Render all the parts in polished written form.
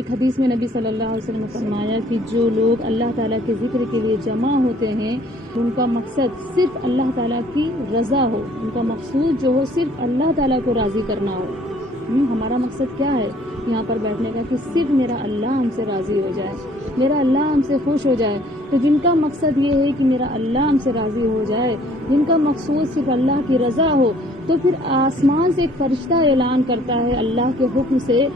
ایک حدیث میں نبی صلی اللہ علیہ وسلم نے فرمایا کہ جو لوگ اللہ تعالیٰ کے ذکر کے لیے جمع ہوتے ہیں ان کا مقصد صرف اللہ تعالیٰ کی رضا ہو، ان کا مقصود جو ہو صرف اللہ تعالیٰ کو راضی کرنا ہو۔ ہمارا مقصد کیا ہے یہاں پر بیٹھنے کا؟ کہ صرف میرا اللہ ہم سے راضی ہو جائے، میرا اللہ ہم سے خوش ہو جائے۔ تو جن کا مقصد یہ ہے کہ میرا اللہ ہم سے راضی ہو جائے، جن کا مقصود صرف اللہ کی رضا ہو، تو پھر آسمان سے ایک فرشتہ اعلان کرتا ہے اللہ کے حکم سے۔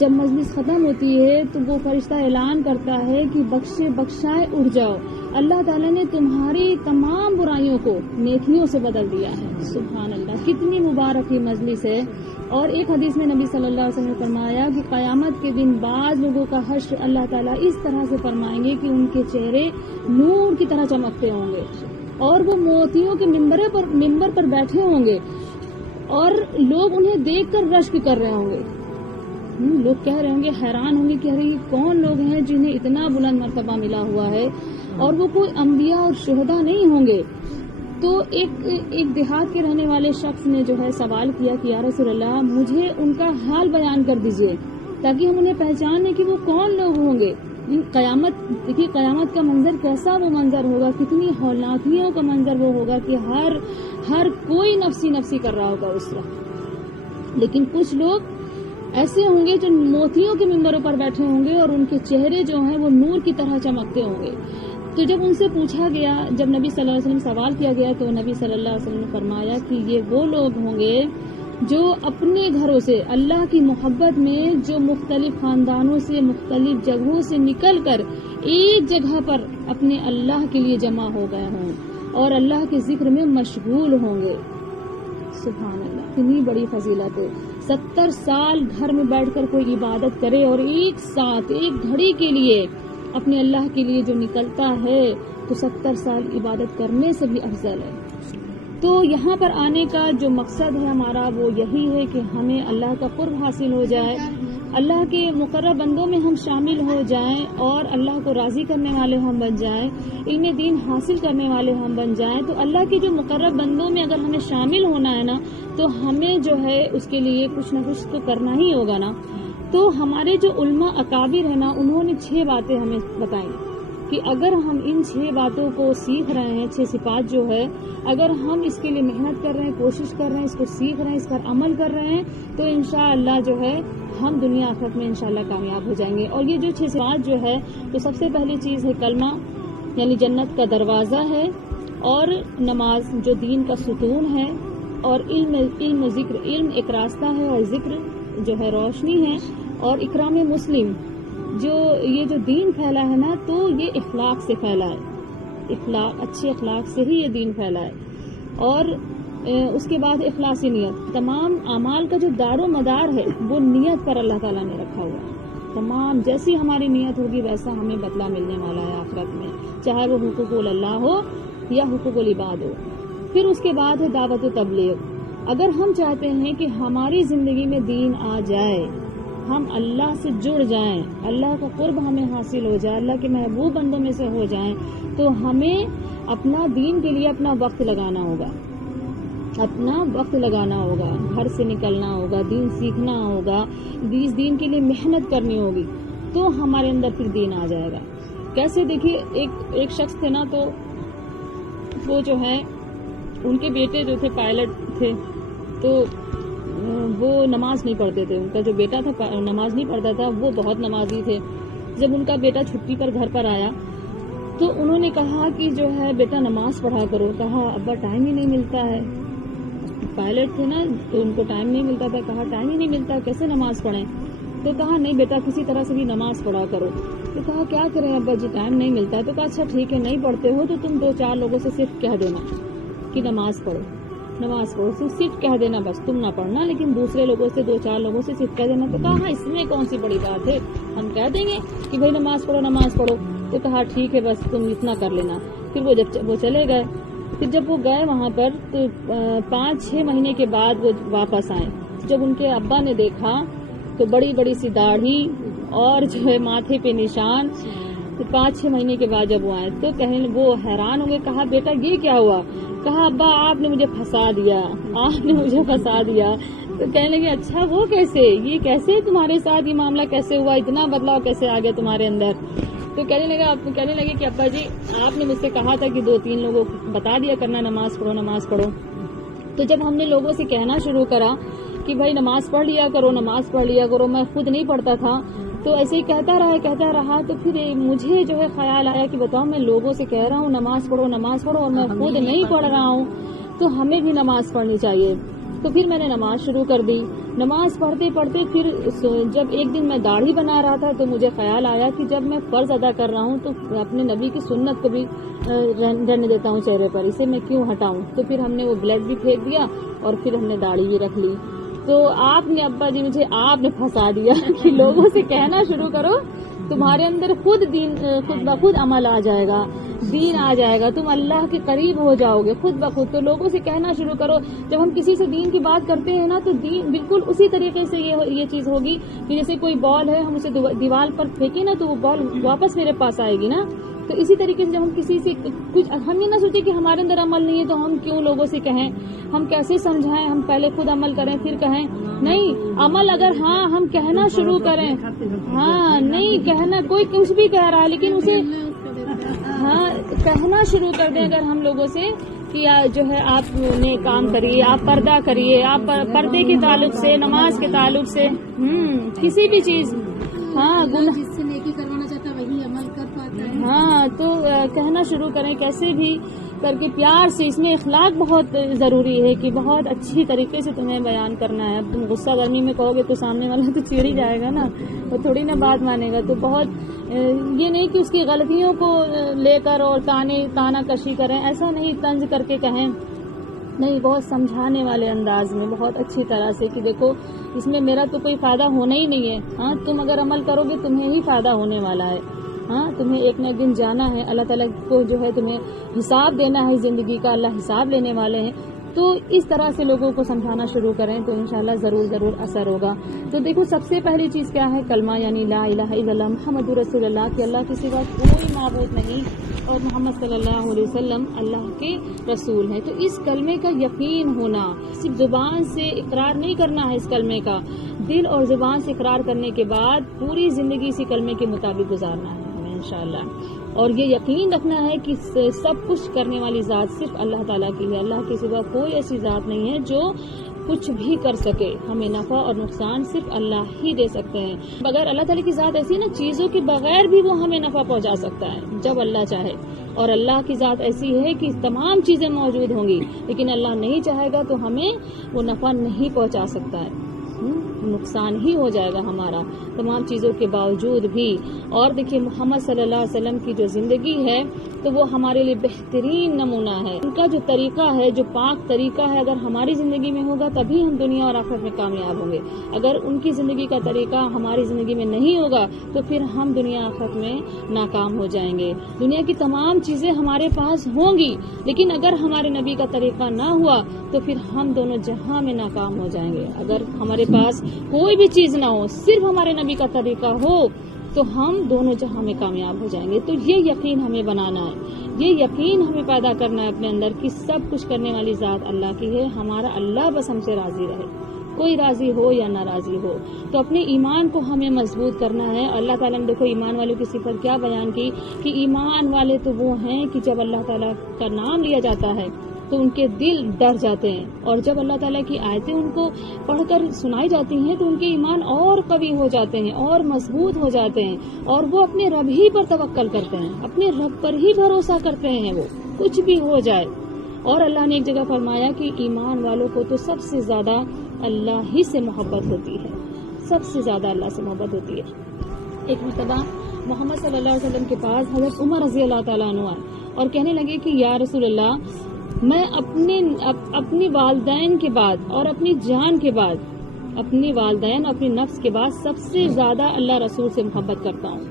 جب مجلس ختم ہوتی ہے تو وہ فرشتہ اعلان کرتا ہے کہ بخشے بخشائے اٹھ جاؤ، اللہ تعالیٰ نے تمہاری تمام برائیوں کو نیکیوں سے بدل دیا ہے۔ سبحان اللہ، کتنی مبارک یہ مجلس ہے۔ اور ایک حدیث میں نبی صلی اللہ علیہ وسلم نے فرمایا کہ قیامت کے دن بعض لوگوں کا حشر اللہ تعالیٰ اس طرح سے فرمائیں گے کہ ان کے چہرے نور کی طرح چمکتے ہوں گے اور وہ موتیوں کے ممبر پر بیٹھے ہوں گے اور لوگ انہیں دیکھ کر رشک کر رہے ہوں گے۔ لوگ کہہ رہے ہوں گے، حیران ہوں گے کہ ارے یہ کون لوگ ہیں جنہیں اتنا بلند مرتبہ ملا ہوا ہے، اور وہ کوئی انبیاء اور شہداء نہیں ہوں گے۔ تو ایک دیہات کے رہنے والے شخص نے جو ہے سوال کیا کہ یا رسول اللہ، مجھے ان کا حال بیان کر دیجئے تاکہ ہم انہیں پہچان لیں کہ وہ کون لوگ ہوں گے۔ دیکھیے قیامت کا منظر کیسا وہ منظر ہوگا، کتنی ہولناکیوں کا منظر وہ ہوگا کہ ہر کوئی نفسی نفسی کر رہا ہوگا اس وقت۔ لیکن کچھ لوگ ایسے ہوں گے جو موتیوں کے ممبروں پر بیٹھے ہوں گے اور ان کے چہرے جو ہیں وہ نور کی طرح چمکتے ہوں گے۔ تو جب ان سے پوچھا گیا، جب نبی صلی اللہ علیہ وسلم سوال کیا گیا تو نبی صلی اللہ علیہ وسلم نے فرمایا کہ یہ وہ لوگ ہوں گے جو اپنے گھروں سے اللہ کی محبت میں، جو مختلف خاندانوں سے، مختلف جگہوں سے نکل کر ایک جگہ پر اپنے اللہ کے لیے جمع ہو گئے ہوں اور اللہ کے ذکر میں مشغول ہوں گے۔ سبحان اللہ، اتنی بڑی فضیلت ہے۔ 70 سال گھر میں بیٹھ کر کوئی عبادت کرے اور ایک ساتھ ایک گھڑی کے لیے اپنے اللہ کے لیے جو نکلتا ہے تو 70 سال عبادت کرنے سے بھی افضل ہے۔ تو یہاں پر آنے کا جو مقصد ہے ہمارا وہ یہی ہے کہ ہمیں اللہ کا قرب حاصل ہو جائے، اللہ کے مقرب بندوں میں ہم شامل ہو جائیں اور اللہ کو راضی کرنے والے ہم بن جائیں، علم دین حاصل کرنے والے ہم بن جائیں۔ تو اللہ کے جو مقرب بندوں میں اگر ہمیں شامل ہونا ہے نا تو ہمیں جو ہے اس کے لیے کچھ نہ کچھ تو کرنا ہی ہوگا نا۔ تو ہمارے جو علماء اکابر ہیں نا، انہوں نے 6 باتیں ہمیں بتائیں کہ اگر ہم ان 6 باتوں کو سیکھ رہے ہیں، 6 صفات جو ہے، اگر ہم اس کے لیے محنت کر رہے ہیں، کوشش کر رہے ہیں، اس کو سیکھ رہے ہیں، اس پر عمل کر رہے ہیں تو انشاءاللہ جو ہے ہم دنیا آخرت میں انشاءاللہ کامیاب ہو جائیں گے۔ اور یہ جو 6 صفات جو ہے تو سب سے پہلی چیز ہے کلمہ، یعنی جنت کا دروازہ ہے، اور نماز جو دین کا ستون ہے، اور علم ذکر، علم ایک راستہ ہے اور ذکر جو ہے روشنی ہے، اور اکرام مسلم، جو یہ جو دین پھیلا ہے نا تو یہ اخلاق سے پھیلا ہے، اچھے اخلاق سے ہی یہ دین پھیلا ہے۔ اور اس کے بعد اخلاصی نیت، تمام اعمال کا جو دار و مدار ہے وہ نیت پر اللہ تعالیٰ نے رکھا ہوا ہے۔ تمام جیسی ہماری نیت ہوگی ویسا ہمیں بدلہ ملنے والا ہے آخرت میں، چاہے وہ حقوق اللہ ہو یا حقوق العباد ہو۔ پھر اس کے بعد ہے دعوت و تبلیغ۔ اگر ہم چاہتے ہیں کہ ہماری زندگی میں دین آ جائے، ہم اللہ سے جڑ جائیں، اللہ کا قرب ہمیں حاصل ہو جائے، اللہ کے محبوب بندوں میں سے ہو جائیں، تو ہمیں اپنا دین کے لیے اپنا وقت لگانا ہوگا، گھر سے نکلنا ہوگا، دین سیکھنا ہوگا، اس دین کے لیے محنت کرنی ہوگی، تو ہمارے اندر پھر دین آ جائے گا۔ کیسے؟ دیکھیے ایک شخص تھے نا، تو وہ جو ہے ان کے بیٹے جو تھے پائلٹ تھے، تو وہ نماز نہیں پڑھتے تھے۔ ان کا جو بیٹا تھا نماز نہیں پڑھتا تھا، وہ بہت نمازی تھے۔ جب ان کا بیٹا چھٹی پر گھر پر آیا تو انہوں نے کہا کہ جو ہے بیٹا نماز پڑھا کرو۔ کہا ابا ٹائم ہی نہیں ملتا ہے، پائلٹ تھے نا تو ان کو ٹائم نہیں ملتا تھا۔ کہا ٹائم ہی نہیں ملتا، کیسے نماز پڑھیں؟ تو کہا نہیں بیٹا کسی طرح سے بھی نماز پڑھا کرو۔ تو کہا کیا کریں ابا جی، ٹائم نہیں ملتا ہے۔ تو کہا اچھا ٹھیک ہے، نہیں پڑھتے ہو تو تم 2-4 لوگوں سے صرف کہہ دینا کہ نماز پڑھو، صرف کہہ دینا، بس تم نہ پڑھنا، لیکن دوسرے لوگوں سے 2-4 لوگوں سے صرف کہہ دینا۔ تو کہا اس میں کون سی بڑی بات ہے، ہم کہہ دیں گے کہ بھائی نماز پڑھو۔ تو کہا ٹھیک ہے، بس تم اتنا کر لینا۔ پھر وہ چلے گئے۔ پھر جب وہ گئے وہاں پر تو 5-6 مہینے کے بعد وہ واپس آئے۔ جب ان کے ابا نے دیکھا تو بڑی بڑی سی داڑھی اور جو ہے ماتھے پہ نشان، تو 5-6 مہینے کے بعد جب وہ آئے تو وہ حیران ہو گئے۔ کہا بیٹا یہ کیا ہوا؟ کہا ابا آپ نے مجھے پھنسا دیا، تو کہنے لگے اچھا وہ کیسے، یہ کیسے تمہارے ساتھ یہ معاملہ کیسے ہوا، اتنا بدلاؤ کیسے آ گیا تمہارے اندر؟ تو کہنے لگے کہ ابا جی آپ نے مجھ سے کہا تھا کہ 2-3 لوگوں کو بتا دیا کرنا نماز پڑھو نماز پڑھو. تو جب ہم نے لوگوں سے کہنا شروع کرا کہ بھائی نماز پڑھ لیا کرو نماز پڑھ لیا کرو، میں خود نہیں پڑھتا تھا، تو ایسے ہی کہتا رہا تو پھر مجھے جو ہے خیال آیا کہ بتاؤ میں لوگوں سے کہہ رہا ہوں نماز پڑھو اور میں خود نہیں پڑھ رہا ہوں، تو ہمیں بھی نماز پڑھنی چاہیے. تو پھر میں نے نماز شروع کر دی. نماز پڑھتے پھر جب ایک دن میں داڑھی بنا رہا تھا تو مجھے خیال آیا کہ جب میں فرض ادا کر رہا ہوں تو اپنے نبی کی سنت کو بھی رہنے دیتا ہوں چہرے پر، اسے میں کیوں ہٹاؤں. تو پھر ہم نے وہ بلیڈ بھی پھینک دیا اور پھر ہم نے داڑھی بھی رکھ لی. تو آپ نے ابا جی مجھے آپ نے پھنسا دیا کہ لوگوں سے کہنا شروع کرو، تمہارے اندر خود بخود عمل آ جائے گا، دین آ جائے گا، تم اللہ کے قریب ہو جاؤ گے خود بخود. تو لوگوں سے کہنا شروع کرو. جب ہم کسی سے دین کی بات کرتے ہیں نا تو دین بالکل اسی طریقے سے یہ چیز ہوگی کہ جیسے کوئی بال ہے ہم اسے دیوار پر پھینکیں نا تو وہ بال واپس میرے پاس آئے گی نا. تو اسی طریقے سے جب ہم کسی سے کچھ ہم یہ نہ سوچیں کہ ہمارے اندر عمل نہیں ہے تو ہم کیوں لوگوں سے کہیں، ہم کیسے سمجھائیں، ہم پہلے خود عمل کریں پھر کہیں. نہیں، عمل اگر ہم کہنا شروع کریں، نہیں کہنا، کوئی کچھ بھی کہہ رہا ہے لیکن اسے کہنا شروع کر دیں اگر ہم لوگوں سے کہ جو ہے آپ نے کام کریے، آپ پردہ کریے، آپ پردے کے تعلق سے، نماز کے تعلق سے، کسی بھی چیز، جس سے نیکی کروانا چاہتا ہے وہی عمل کر پاتا ہے. تو کہنا شروع کریں کیسے بھی کر کے پیار سے. اس میں اخلاق بہت ضروری ہے کہ بہت اچھی طریقے سے تمہیں بیان کرنا ہے. تم غصہ گرمی میں کہو گے تو سامنے والا تو چڑ ہی جائے گا نا، وہ تھوڑی نا بات مانے گا. تو بہت یہ نہیں کہ اس کی غلطیوں کو لے کر اور تانا کشی کریں، ایسا نہیں طنز کر کے کہیں، نہیں، بہت سمجھانے والے انداز میں بہت اچھی طرح سے کہ دیکھو اس میں میرا تو کوئی فائدہ ہونا ہی نہیں ہے. تم اگر عمل کرو گے تمہیں ہی فائدہ ہونے والا ہے. تمہیں ایک نہ ایک دن جانا ہے، اللہ تعالیٰ کو جو ہے تمہیں حساب دینا ہے زندگی کا، اللہ حساب لینے والے ہیں. تو اس طرح سے لوگوں کو سمجھانا شروع کریں تو انشاءاللہ ضرور اثر ہوگا. تو دیکھو سب سے پہلی چیز کیا ہے؟ کلمہ، یعنی لا الہ الا اللہ محمد رسول اللہ، کہ اللہ کے سوا کوئی معبود نہیں اور محمد صلی اللہ علیہ وسلم اللہ کے رسول ہیں. تو اس کلمے کا یقین ہونا، صرف زبان سے اقرار نہیں کرنا ہے، اس کلمے کا دل اور زبان سے اقرار کرنے کے بعد پوری زندگی اسی کلمے کے مطابق گزارنا ہے ہمیں انشاءاللہ. اور یہ یقین رکھنا ہے کہ سب کچھ کرنے والی ذات صرف اللہ تعالیٰ کی ہے، اللہ کے سوا کوئی ایسی ذات نہیں ہے جو کچھ بھی کر سکے. ہمیں نفع اور نقصان صرف اللہ ہی دے سکتے ہیں. بغیر اللہ تعالیٰ کی ذات ایسی ہے نا، چیزوں کے بغیر بھی وہ ہمیں نفع پہنچا سکتا ہے جب اللہ چاہے. اور اللہ کی ذات ایسی ہے کہ تمام چیزیں موجود ہوں گی لیکن اللہ نہیں چاہے گا تو ہمیں وہ نفع نہیں پہنچا سکتا ہے، نقصان ہی ہو جائے گا ہمارا تمام چیزوں کے باوجود بھی. اور دیکھیے محمد صلی اللہ علیہ وسلم کی جو زندگی ہے تو وہ ہمارے لیے بہترین نمونہ ہے. ان کا جو طریقہ ہے، جو پاک طریقہ ہے، اگر ہماری زندگی میں ہوگا تبھی ہم دنیا اور آخرت میں کامیاب ہوں گے. اگر ان کی زندگی کا طریقہ ہماری زندگی میں نہیں ہوگا تو پھر ہم دنیا آخرت میں ناکام ہو جائیں گے. دنیا کی تمام چیزیں ہمارے پاس ہوں گی لیکن اگر ہمارے نبی کا طریقہ نہ ہوا تو پھر ہم دونوں جہاں میں ناکام ہو جائیں گے. اگر ہمارے پاس کوئی بھی چیز نہ ہو، صرف ہمارے نبی کا طریقہ ہو تو ہم دونوں جہاں میں کامیاب ہو جائیں گے. تو یہ یقین ہمیں بنانا ہے، یہ یقین ہمیں پیدا کرنا ہے اپنے اندر کہ سب کچھ کرنے والی ذات اللہ کی ہے. ہمارا اللہ بس ہم سے راضی رہے، کوئی راضی ہو یا ناراضی ہو. تو اپنے ایمان کو ہمیں مضبوط کرنا ہے. اللہ تعالیٰ نے دیکھو ایمان والوں کی صفت کیا بیان کی کہ ایمان والے تو وہ ہیں کہ جب اللہ تعالیٰ کا نام لیا جاتا ہے تو ان کے دل ڈر جاتے ہیں، اور جب اللہ تعالیٰ کی آیتیں ان کو پڑھ کر سنائی جاتی ہیں تو ان کے ایمان اور قوی ہو جاتے ہیں اور مضبوط ہو جاتے ہیں، اور وہ اپنے رب ہی پر توکل کرتے ہیں، اپنے رب پر ہی بھروسہ کرتے ہیں، وہ کچھ بھی ہو جائے. اور اللہ نے ایک جگہ فرمایا کہ ایمان والوں کو تو سب سے زیادہ اللہ ہی سے محبت ہوتی ہے، سب سے زیادہ اللہ سے محبت ہوتی ہے. ایک مرتبہ محمد صلی اللہ علیہ وسلم کے پاس حضرت عمر رضی اللہ تعالیٰ عنہ آئے اور کہنے لگے کہ یا رسول اللہ، میں اپنی والدین کے بعد اور اپنی جان کے بعد، اپنی والدین اور اپنی نفس کے بعد سب سے زیادہ اللہ رسول سے محبت کرتا ہوں.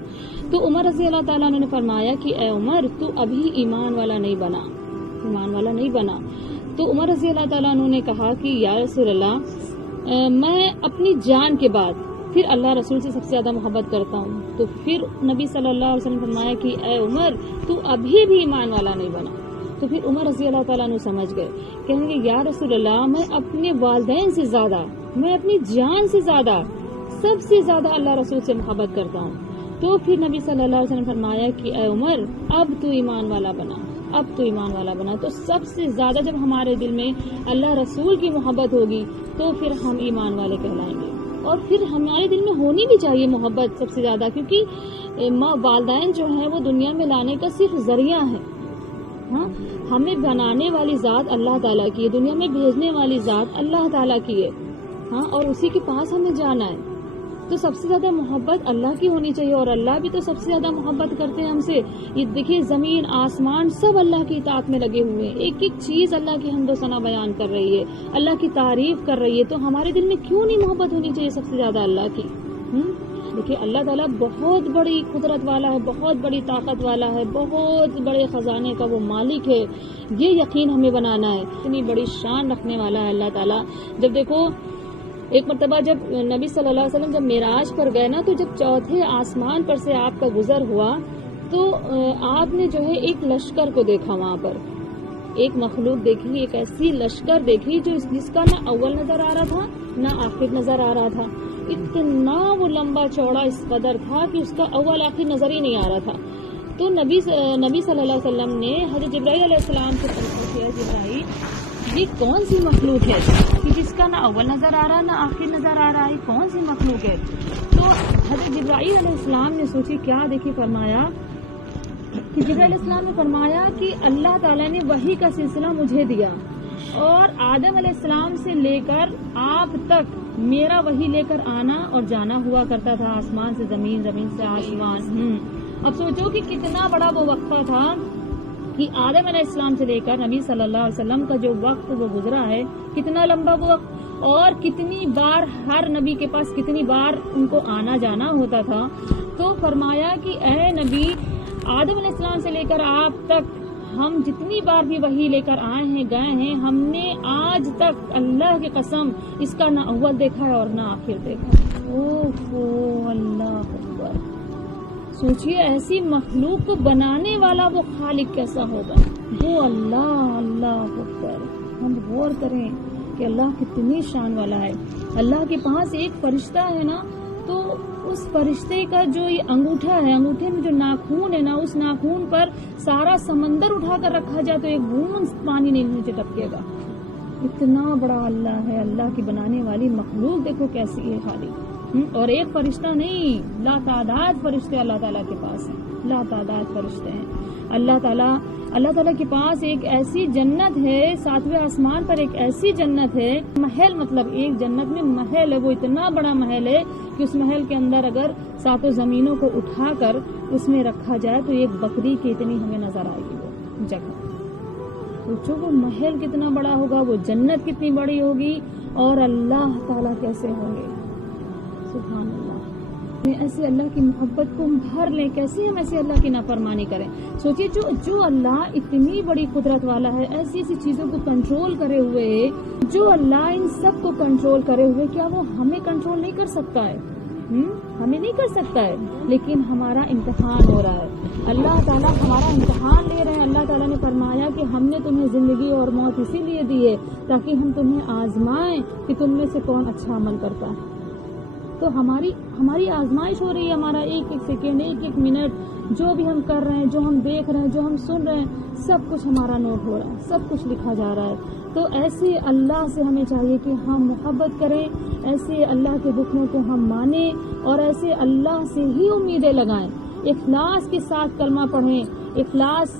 تو عمر رضی اللہ تعالیٰ عنہ نے فرمایا کہ اے عمر، تو ابھی ایمان والا نہیں بنا، ایمان والا نہیں بنا. تو عمر رضی اللہ تعالیٰ عنہ نے کہا کہ یا رسول اللہ، میں اپنی جان کے بعد پھر اللہ رسول سے سب سے زیادہ محبت کرتا ہوں. تو پھر نبی صلی اللہ علیہ وسلم فرمایا کہ اے عمر، تو ابھی بھی ایمان والا نہیں بنا. تو پھر عمر رضی اللہ تعالیٰ عنہ سمجھ گئے، کہیں گے یا رسول اللہ، میں اپنے والدین سے زیادہ میں اپنی جان سے زیادہ، سب سے زیادہ اللہ رسول سے محبت کرتا ہوں. تو پھر نبی صلی اللہ علیہ وسلم نے فرمایا کہ اے عمر اب تو ایمان والا بنا، اب تو ایمان والا بنا. تو سب سے زیادہ جب ہمارے دل میں اللہ رسول کی محبت ہوگی تو پھر ہم ایمان والے کہلائیں گے. اور پھر ہمارے دل میں ہونی بھی چاہیے محبت سب سے زیادہ، کیونکہ والدین جو ہیں وہ دنیا میں لانے کا صرف ذریعہ ہے. ہاں، ہمیں بنانے والی ذات اللہ تعالیٰ کی ہے، دنیا میں بھیجنے والی ذات اللہ تعالیٰ کی ہے. ہاں، اور اسی کے پاس ہمیں جانا ہے. تو سب سے زیادہ محبت اللہ کی ہونی چاہیے، اور اللہ بھی تو سب سے زیادہ محبت کرتے ہیں ہم سے. یہ دیکھیے زمین آسمان سب اللہ کی اطاعت میں لگے ہوئے ہیں، ایک ایک چیز اللہ کی حمد و ثنا بیان کر رہی ہے، اللہ کی تعریف کر رہی ہے. تو ہمارے دل میں کیوں نہیں محبت ہونی چاہیے سب سے زیادہ اللہ کی؟ دیکھیے اللہ تعالیٰ بہت بڑی قدرت والا ہے، بہت بڑی طاقت والا ہے، بہت بڑے خزانے کا وہ مالک ہے. یہ یقین ہمیں بنانا ہے. اتنی بڑی شان رکھنے والا ہے اللہ تعالیٰ. جب دیکھو ایک مرتبہ جب نبی صلی اللہ علیہ وسلم جب معراج پر گئے نا، تو جب چوتھے آسمان پر سے آپ کا گزر ہوا تو آپ نے جو ہے ایک لشکر کو دیکھا. وہاں پر ایک مخلوق دیکھی، ایک ایسی لشکر دیکھی جس کا نہ اول نظر آ رہا تھا نہ آخر نظر آ رہا تھا. اتنا وہ لمبا چوڑا اس قدر تھا کہ اس کا اول آخر نظر ہی نہیں آ رہا تھا. تو نبی صلی اللہ علیہ وسلم نے حضرت جبرائیل علیہ السلام سے پوچھا کیا، جبرائیل یہ کون سی مخلوق ہے کہ جس کا نہ اول نظر آ رہا نہ آخر نظر آ رہا ہے، کون سی مخلوق ہے؟ تو حضرت جبرائیل علیہ السلام نے سوچی کیا، دیکھیے فرمایا کہ جبرائیل علیہ السلام نے فرمایا کہ اللہ تعالیٰ نے وحی کا سلسلہ مجھے دیا، اور آدم علیہ السلام سے لے کر آپ تک میرا وحی لے کر آنا اور جانا ہوا کرتا تھا، آسمان سے زمین، زمین سے آسمان. اب سوچو کہ کتنا بڑا وہ وقفہ تھا کہ آدم علیہ السلام سے لے کر نبی صلی اللہ علیہ وسلم کا جو وقت وہ گزرا ہے، کتنا لمبا وہ وقت، اور کتنی بار ہر نبی کے پاس کتنی بار ان کو آنا جانا ہوتا تھا. تو فرمایا کہ اے نبی، آدم علیہ السلام سے لے کر آپ تک ہم جتنی بار بھی وحی لے کر آئے ہیں گئے ہیں، ہم نے آج تک اللہ کی قسم اس کا نہ اول دیکھا ہے اور نہ آخر دیکھا ہے. اوہ اللہ اکبر. سوچئے ایسی مخلوق کو بنانے والا وہ خالق کیسا ہوگا، وہ اللہ. اللہ اکبر. ہم غور کریں کہ اللہ کتنی شان والا ہے. اللہ کے پاس ایک فرشتہ ہے نا، تو اس فرشتے کا جو یہ انگوٹھا ہے، انگوٹھے میں جو ناخون ہے نا، اس ناخون پر سارا سمندر اٹھا کر رکھا جائے تو ایک بوند پانی نہیں نیچے ٹپکے گا. اتنا بڑا اللہ ہے. اللہ کی بنانے والی مخلوق دیکھو کیسی ہے خالی. اور ایک فرشتہ نہیں، لا تعداد فرشتے اللہ تعالیٰ کے پاس ہیں، لا تعداد فرشتے ہیں. اللہ تعالیٰ کے پاس ایک ایسی جنت ہے، 7ویں آسمان پر ایک ایسی جنت ہے، محل، مطلب ایک جنت میں محل ہے، وہ اتنا بڑا محل ہے کہ اس محل کے اندر اگر 7 زمینوں کو اٹھا کر اس میں رکھا جائے تو ایک بکری کی اتنی ہمیں نظر آئے گی وہ جگہ. سوچو وہ محل کتنا بڑا ہوگا، وہ جنت کتنی بڑی ہوگی، اور اللہ تعالیٰ کیسے ہوں گے. سبحان اللہ. ایسے اللہ کی محبت کو ہم بھر لیں، کیسے ہم ایسے اللہ کی نافرمانی کریں. سوچئے جو اللہ اتنی بڑی قدرت والا ہے، ایسی ایسی چیزوں کو کنٹرول کرے ہوئے ہے، جو اللہ ان سب کو کنٹرول کرے ہوئے، کیا وہ ہمیں کنٹرول نہیں کر سکتا ہے؟ ہمیں نہیں کر سکتا ہے، لیکن ہمارا امتحان ہو رہا ہے. اللہ تعالیٰ ہمارا امتحان لے رہے ہیں. اللہ تعالیٰ نے فرمایا کہ ہم نے تمہیں زندگی اور موت اسی لیے دی ہے تاکہ ہم تمہیں آزمائیں کہ تم میں سے کون اچھا عمل کرتا ہے. تو ہماری آزمائش ہو رہی ہے. ہمارا ایک ایک سیکنڈ، ایک ایک منٹ، جو بھی ہم کر رہے ہیں، جو ہم دیکھ رہے ہیں، جو ہم سن رہے ہیں، سب کچھ ہمارا نوٹ ہو رہا ہے، سب کچھ لکھا جا رہا ہے. تو ایسے اللہ سے ہمیں چاہیے کہ ہم محبت کریں، ایسے اللہ کے حکموں کو ہم مانیں، اور ایسے اللہ سے ہی امیدیں لگائیں. اخلاص کے ساتھ کلمہ پڑھیں. اخلاص